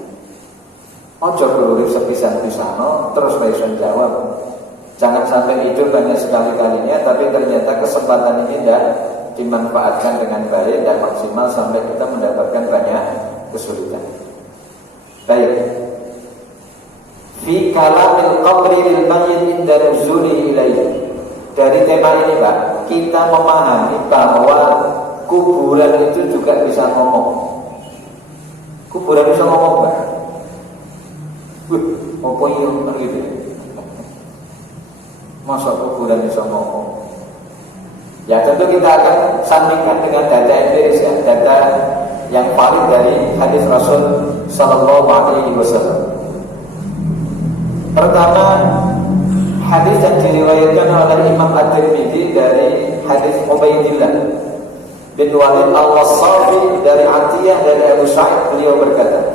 Ojo berurip sepisan-pisano terus bisa jawab. Jangan sampai hidup banyak sekali-kalinya, tapi ternyata kesempatan ini tidak dimanfaatkan dengan baik dan maksimal sampai kita mendapatkan banyak kesulitan. Baik. Fi kalamil qabri lil mayyit inda nuzuli ilaihi. Dari tema ini, Pak, kita memahami bahwa kuburan itu juga bisa ngomong. Kuburan bisa ngomong, Pak. Apa yang gitu? Masa kuburan bisa ngomong? Ya tentu kita akan sandingkan dengan data empiris, ya, data yang valid dari hadis Rasul Sallallahu Alaihi Wasallam. Pertama, hadis yang diriwayatkan oleh Imam At-Tirmidzi dari hadis Ubaidillah bin Walid Al-Wassafi dari Atiyah dari Abu Sa'id, beliau berkata.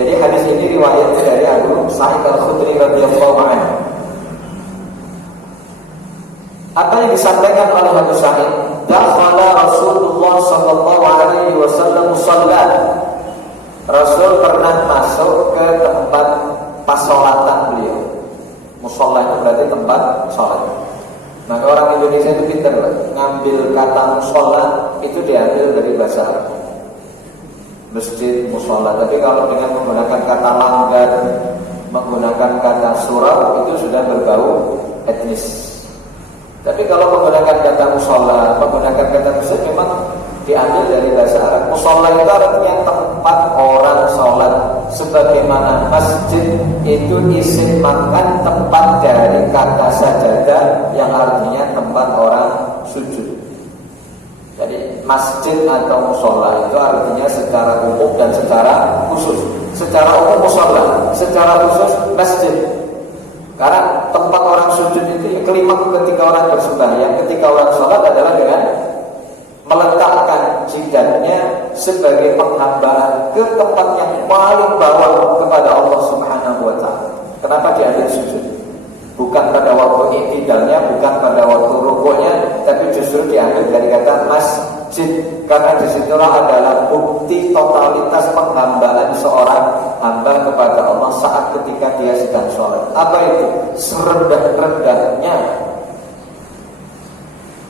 Jadi hadis ini riwayat dari Abu Sa'id Al-Khudri radhiyallahu anhu. Apa yang disampaikan oleh Abu Sa'id? Dakhala Rasulullah sallallahu alaihi wasallam musalla. Rasul pernah masuk ke tempat pasolatan beliau. Musalla itu berarti tempat sholat. Maka orang Indonesia itu pintar lah, ngambil kata musalla itu diambil dari bahasa Arab. Masjid, musalla. Tapi kalau dengan menggunakan kata langgar, menggunakan kata surau, itu sudah berbau etnis. Tapi kalau menggunakan kata musalla, menggunakan kata masjid, memang diambil dari bahasa Arab. Musalla itu artinya tempat orang sholat. Sebagaimana masjid itu isim makan tempat dari kata sajadah yang artinya tempat orang sujud. Jadi masjid atau musalla itu artinya secara umum dan secara khusus. Secara umum musalla, secara khusus masjid. Karena tempat orang sujud itu kelima ketika orang bersembahyang, ketika orang sholat adalah dengan meletakkan jidatnya sebagai penghambaan ke tempat yang paling bawah kepada Allah Subhanahu wa ta'ala. Kenapa diambil sujud? Bukan pada waktu i'tidalnya, bukan pada waktu rukuknya, tapi justru diambil dari kata masjid. Karena disitulah adalah bukti totalitas penghambaan seorang hamba kepada Allah saat ketika dia sedang sholat. Apa itu? Serendah-rendahnya.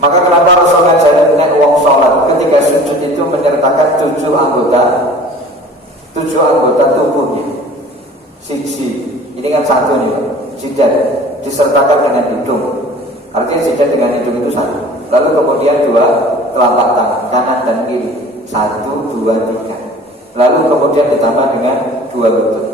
Maka kenapa Rasul ngajarin nek wong sholat ketika sujud itu menyertakan 7 anggota tubuhnya. Siji, ini kan satu nih, jidat disertakan dengan hidung. Artinya jidat dengan hidung itu satu. Lalu kemudian 2 telapak tangan kanan dan kiri, 1, 2, 3. Lalu kemudian ditambah dengan 2 lutut.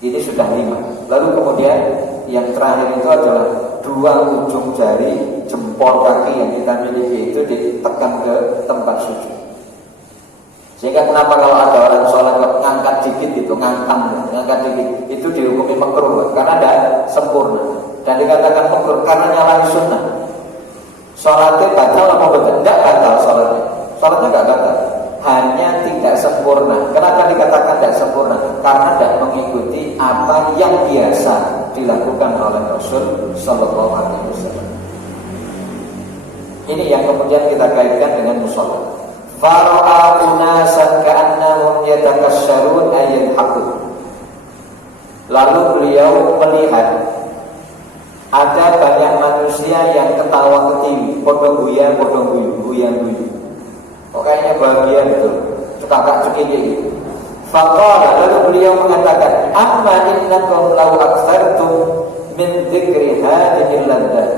Ini sudah 5. Lalu kemudian yang terakhir itu adalah 2 ujung jari jempol kaki yang kita miliki itu ditekan ke tempat sujud. Sehingga kenapa kalau ada orang sholat ngangkat dikit itu, ngangkat dikit itu dihukumi makruh karena tidak sempurna. Dan dikatakan makruh karena nyalahi sunnah. Sholatnya batal apa betul? Tidak batal sholatnya. Sholatnya tidak batal, hanya tidak sempurna. Kenapa dikatakan tidak sempurna? Karena tidak mengikuti apa yang biasa dilakukan oleh Rasul Sallallahu Alaihi Wasallam. Ini yang kemudian kita kaitkan dengan musholla. Fara'a unasan ka'annahum yatakasyarun ayat hakun. Lalu beliau melihat ada banyak manusia yang ketawa ketiwi, podo guya, podo guyu. Kok kayaknya bahagia betul, cekakak cekik gitu. Faqala, lalu beliau mengatakan, amma innakum law aktsartum min dzikri hadhil ladzat.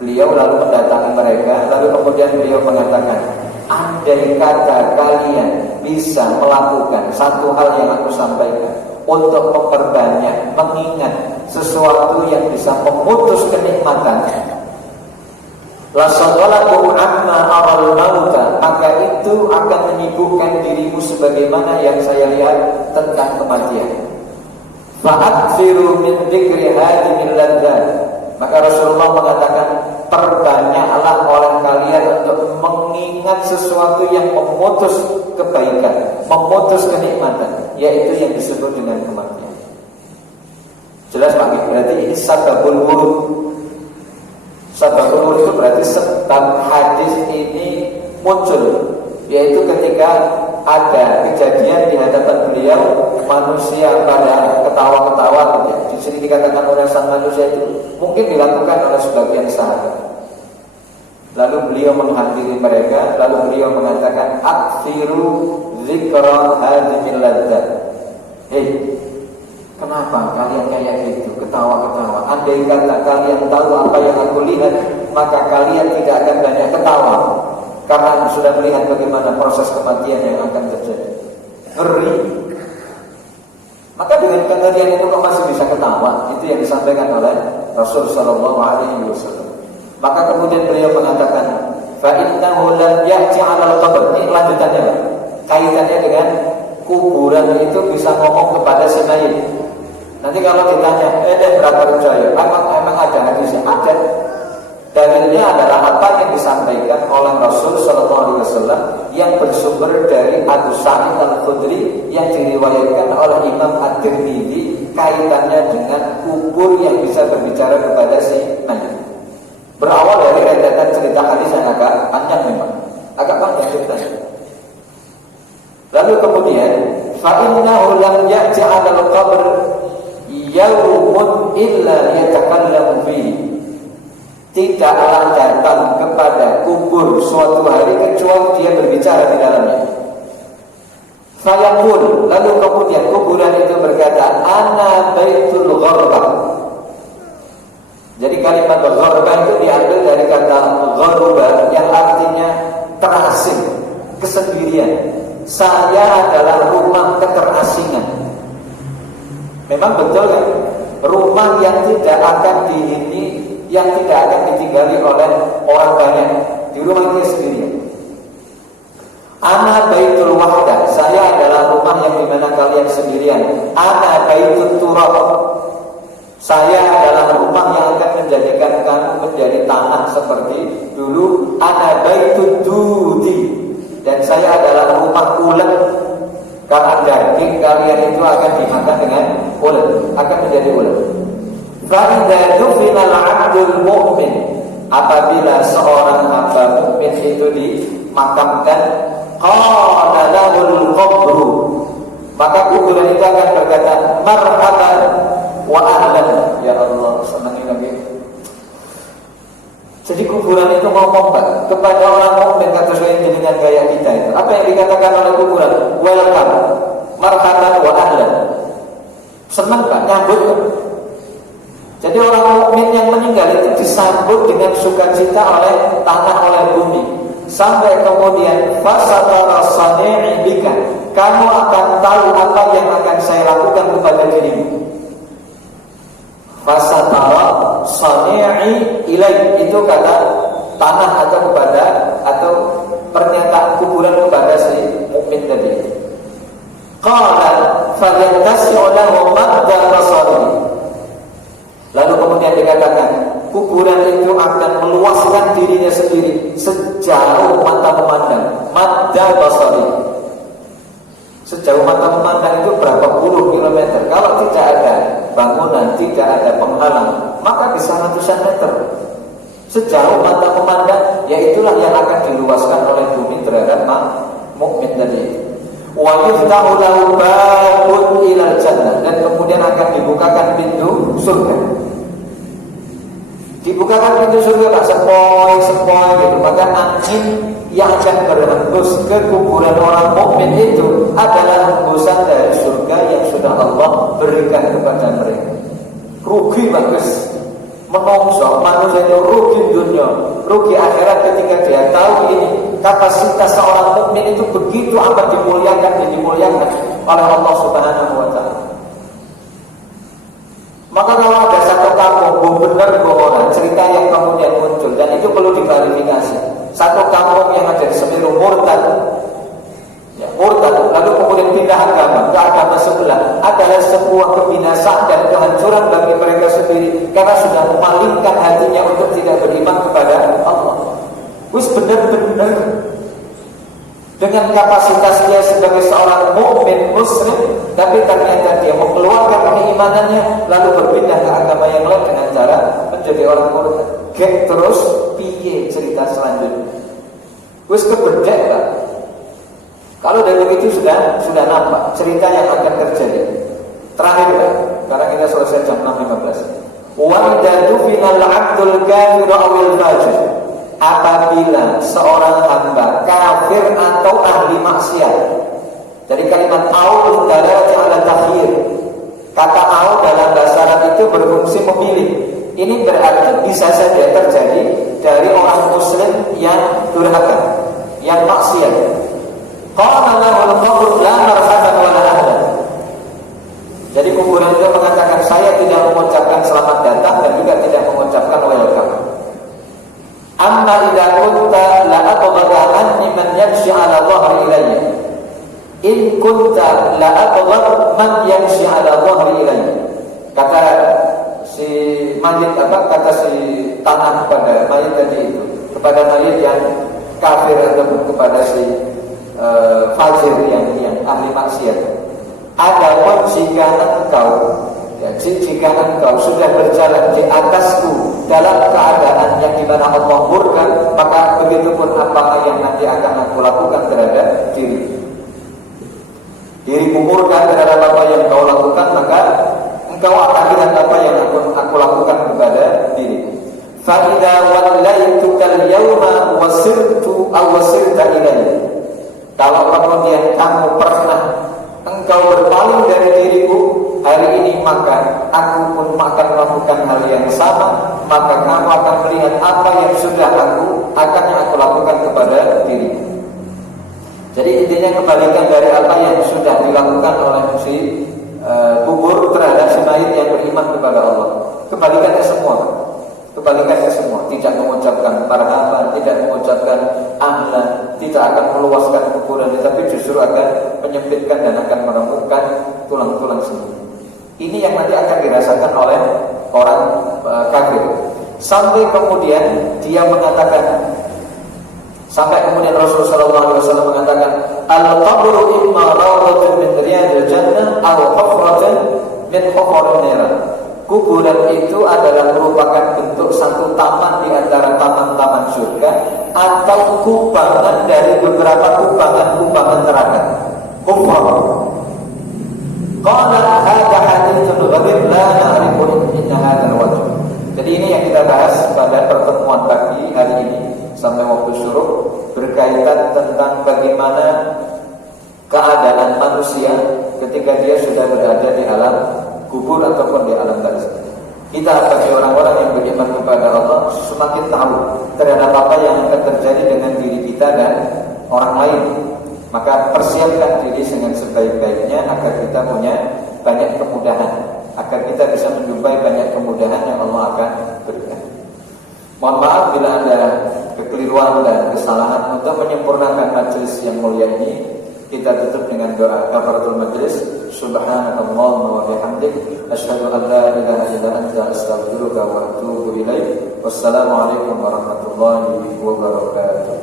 Beliau lalu mendatangi mereka, lalu kemudian beliau mengatakan, andai kata kalian bisa melakukan satu hal yang aku sampaikan untuk memperbanyak mengingat sesuatu yang bisa memutus kenikmatan, la shagalakum amma aral mauta, maka itu akan menyibukkan dirimu sebagaimana yang saya lihat tentang kematian. Fa'akthiru min dzikri hadhil ladzat. Maka Rasulullah mengatakan, perbanyaklah berarti ini sababul wurud. Sababul wurud itu berarti sebab hadis ini muncul, yaitu ketika ada kejadian di hadapan beliau manusia pada ketawa-ketawa. Di sini dikatakan oleh sang manusia itu mungkin dilakukan oleh sebagian sahabat. Lalu beliau menghadiri mereka, lalu beliau mengatakan akthiru dzikra hadhil ladzat. Hei, kenapa kalian kayak gitu, ketawa-ketawa? Andai kata kalian tahu apa yang aku lihat, maka kalian tidak akan banyak ketawa, karena sudah melihat bagaimana proses kematian yang akan terjadi. Ngeri. Maka dengan kengerian itu kok masih bisa ketawa? Itu yang disampaikan oleh Rasul Sallallahu Alaihi Wasallam. Maka kemudian beliau mengatakan, fa innahu lam ya'ti 'alal qabr. Ini lanjutannya, Pak. Kaitannya dengan kuburan itu bisa ngomong kepada si mayit. Nanti kalau ditanya, berapa percaya? Emang ada hadisnya? Ada. Dalilnya adalah apa yang disampaikan oleh Rasul Sallallahu Alaihi Wasallam yang bersumber dari Abu Sa'id Al-Khudri yang diriwayatkan oleh Imam At-Tirmidzi, kaitannya dengan kubur yang bisa berbicara kepada si mayit. Berawal dari rentetan cerita hadis yang agak panjang, memang agak panjang ceritanya. Lalu kemudian, fa innahu lam ya'ti 'alal qabr yaumun illa yatakallamu fihi. Tidaklah datang kepada kubur suatu hari kecuali dia berbicara di dalamnya. Fayaqul, lalu kemudian kuburan itu berkata, ana baitul gharbah. Jadi kalimat gharbah itu diambil dari kata gharba yang artinya terasing, kesendirian. Saya adalah rumah keterasingan. Memang betul kan? Rumah yang tidak akan dihuni, yang tidak akan ditinggali oleh orang banyak. Di rumah itu sendirian. Ana baitul wahdah. Saya adalah rumah yang dimana kalian sendirian. Ana baitul turab. Saya adalah rumah yang akan menjadikan kamu menjadi tanah seperti dulu. Ana baitul dudi. Dan saya adalah rumah ulet. Karena daging kalian itu akan dimakan dengan ulet, akan menjadi ulet. Fa'idha dufinal abdul mu'min, apabila seorang hamba mukmin itu dimakamkan, qala lahul qabru, maka kuburan itu akan berkata, marhaban wa ahlan. Ya Allah, senangnya lagi. Jadi kuburan itu ngomong, Pak, kepada orang mukmin, kata saya dengan gaya kita itu. Apa yang dikatakan oleh kuburan? Welcome, marhaban wa ahlan. Senang, Pak, nyambut. Jadi orang mukmin yang meninggal itu disambut dengan sukacita oleh tanah, oleh bumi. Sampai kemudian fasatara sani'i bika, kamu akan tahu apa yang akan saya lakukan kepada dirimu. Fasatara sani'i ilaik, itu kata tanah atau kepada, atau pernyataan kuburan kepada si mukmin tadi. Qala falyantasi'u lahu madda basari. Lalu kemudian dikatakan, kuburan itu akan meluaskan dirinya sendiri sejauh mata memandang. Madda basari, sejauh mata memandang itu berapa puluh kilometer. Kalau tidak ada bangunan, tidak ada penghalang, maka bisa ratusan meter. Sejauh mata memandang, yaitulah yang akan diluaskan oleh bumi terhadap mukmin tadi. Wa yuftahu lahu babun ilal jannah, dan kemudian akan dibukakan pintu surga. Dibukakan pintu surga, tak sepoi gitu. Maka angin yang akan berhembus ke kuburan orang mukmin itu adalah hembusan dari surga yang sudah Allah berikan kepada mereka. Rugi bagus. Menongso manusia itu rugi dunia, rugi akhirat ketika dia tahu ini kapasitas seorang mukmin itu begitu amat dimuliakan oleh Allah Subhanahu wa taala. Maka kalau ada satu kampung benar bohongan cerita yang kemudian muncul, dan itu perlu diklarifikasi. Satu kampung yang ada di Semeru murtad, lalu kemudian pindah agama ke agama sebelah, adalah sebuah kebinasaan dan kehancuran bagi mereka sendiri, karena sudah memalingkan hatinya untuk tidak beriman kepada Allah. Wis benar-benar dengan kapasitas dia sebagai seorang mukmin muslim, tapi ternyata dia mengeluarkan keimanannya lalu berpindah ke agama yang lain dengan cara menjadi orang murtad. Terus piye cerita selanjutnya? Wis kebedek lah. Kalau dari begitu sudah nampak cerita yang akan terjadi. Terakhir kan, karena kita selesai jam 6.15. Wa idza dufina al-'abdul kafir awil fajir. Apabila seorang hamba kafir atau ahli maksiat. Dari kalimat au dalalati ala takhyir. Kata au dalam bahasa Arab itu berfungsi memilih. Ini berarti bisa saja terjadi dari orang muslim yang durhaka, yang maksiat. Qala lahul qabr la marhaban wa la ahlan. Jadi kuburan itu mengatakan saya tidak mengucapkan selamat datang dan juga tidak mengucapkan welcome. Amma idza kunta la aqbala anni man yamshi ala dhahri ilayya. In kunta la aqbala man yamshi ala dhahri ilayya. Kata si mayit kata si tanah pada mayit tadi itu, kepada mayit yang kafir ataupun kepada si fajir yang ahli maksiat. Adapun jika engkau sudah berjalan di atasku dalam keadaan yang dimana Allah murka, maka begitupun apa yang nanti akan aku lakukan terhadap dirimu murka terhadap apa yang kau lakukan, maka engkau akan lihat apa yang aku lakukan kepada dirimu. Fa idza wallaituka al-yawma wasirta ilayya. Kalau kemudian kamu pernah engkau berpaling dari diriku hari ini, maka aku pun akan melakukan hal yang sama, maka kamu akan melihat apa yang sudah aku lakukan kepada dirimu. Jadi intinya kebalikan dari apa yang sudah dilakukan oleh si kubur terhadap si mayit yang beriman kepada Allah. Kebalikannya semua, tidak mengucapkan marhaban, tidak mengucapkan ahlan, tidak akan meluaskan kuburan, tetapi justru akan menyempitkan dan akan meremukkan tulang-tulang sendiri. Ini yang nanti akan dirasakan oleh orang kafir. Sampai kemudian Rasulullah SAW mengatakan, al-qabru imma rawdatun min riyadil jannah aw hufratun min hufarin nar. Kuburan itu adalah merupakan bentuk satu taman di antara taman-taman surga atau kubangan dari beberapa kubangan neraka. Hufar. Qala hadza haditsun gharib la na'rifu inna hadzal wajh. Jadi ini yang kita bahas pada pertemuan pagi hari ini sampai waktu syuruk, berkaitan tentang bagaimana keadaan manusia ketika dia sudah berada di alam kubur ataupun di alam barzakh. Kita sebagai orang-orang yang beriman kepada Allah semakin tahu terhadap apa yang akan terjadi dengan diri kita dan orang lain. Maka persiapkan diri dengan sebaik-baiknya agar kita punya banyak kemudahan, agar kita bisa menjumpai banyak kemudahan yang Allah akan berikan. Mohon maaf bila ada kekeliruan dan kesalahan. Untuk menyempurnakan majelis yang mulia ini, kita tutup dengan doa kafaratul majelis. Subhanakallahumma wa bihamdik, asyhadu an la ilaha illa anta, astaghfiruka wa atubu ilaik. Wassalamualaikum warahmatullahi wabarakatuh.